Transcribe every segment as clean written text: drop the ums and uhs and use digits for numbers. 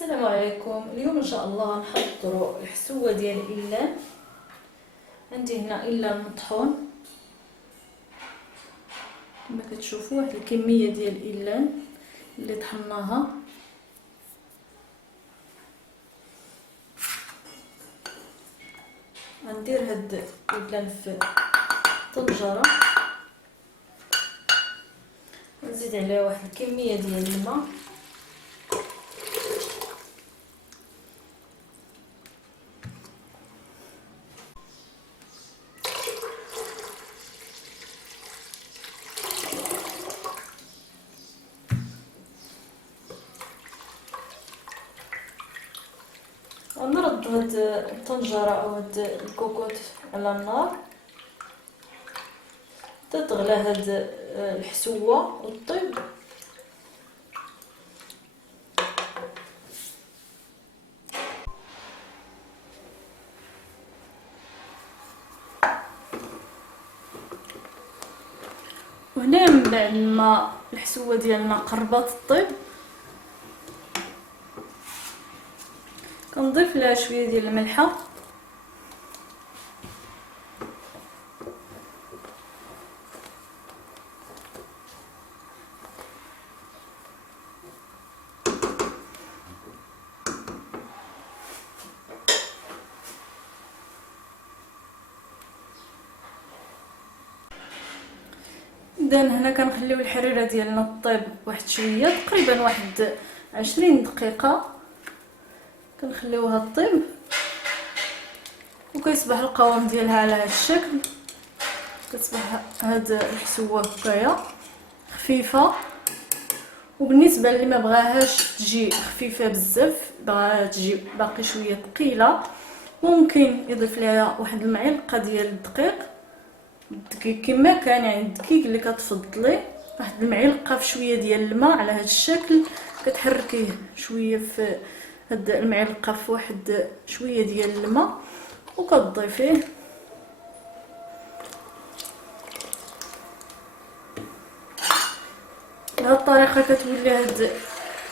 السلام عليكم. اليوم ان شاء الله نحضروا الحسوه ديال الإلان. عندي هنا إلان مطحون كما كتشوفوا، واحد الكميه ديال الإلان اللي طحناها. غندير هاد الإلان في طنجره، نزيد عليها واحد الكميه ديال الماء، ونرد هاد الطنجره او هاد الكوكوط على النار حتى تغلى هاد الحسوه وطيب. وهنا من بعد ما الحسوه ديالنا قربات طيب، كنضيف لها شويه ديال الملحه اذا هنا كنخليو الحريره ديالنا طيب واحد شويه، تقريبا واحد 20 دقيقه كنخليوها طيب، وكيصبح القوام ديالها على هذا الشكل. كتصبح هاد الحسوه هكايا خفيفه، وبالنسبه اللي ما بغاهاش تجي خفيفه بزاف، بغاها تجي باقي شويه ثقيله، ممكن يضيف لها واحد المعلقه ديال الدقيق كما كان، يعني الدقيق اللي كتفضلي، واحد المعلقه في شويه ديال الماء على هذا الشكل، كتحركيه شويه في هاد المعلقه في واحد شويه ديال الماء وكتضيفيه. بهذه الطريقه كتولي هاد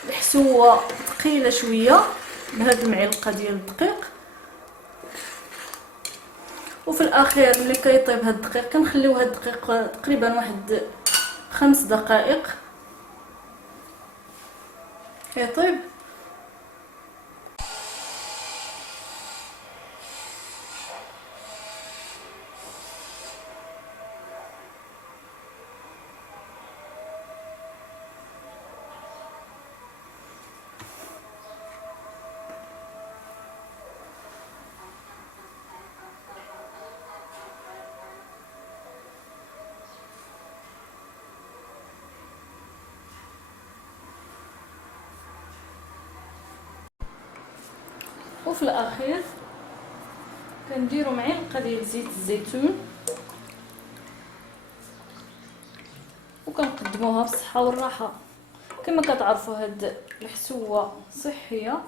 الحسوه ثقيله شويه بهاد المعلقه ديال الدقيق. وفي الاخير ملي كيطيب هاد الدقيق كنخليو هاد الدقيق تقريبا واحد 5 دقائق يطيب. وفي الاخير كنديروا معلقه ديال زيت الزيتون وكنقدموها بالصحه والراحه. كما كتعرفوا هاد الحسوه صحيه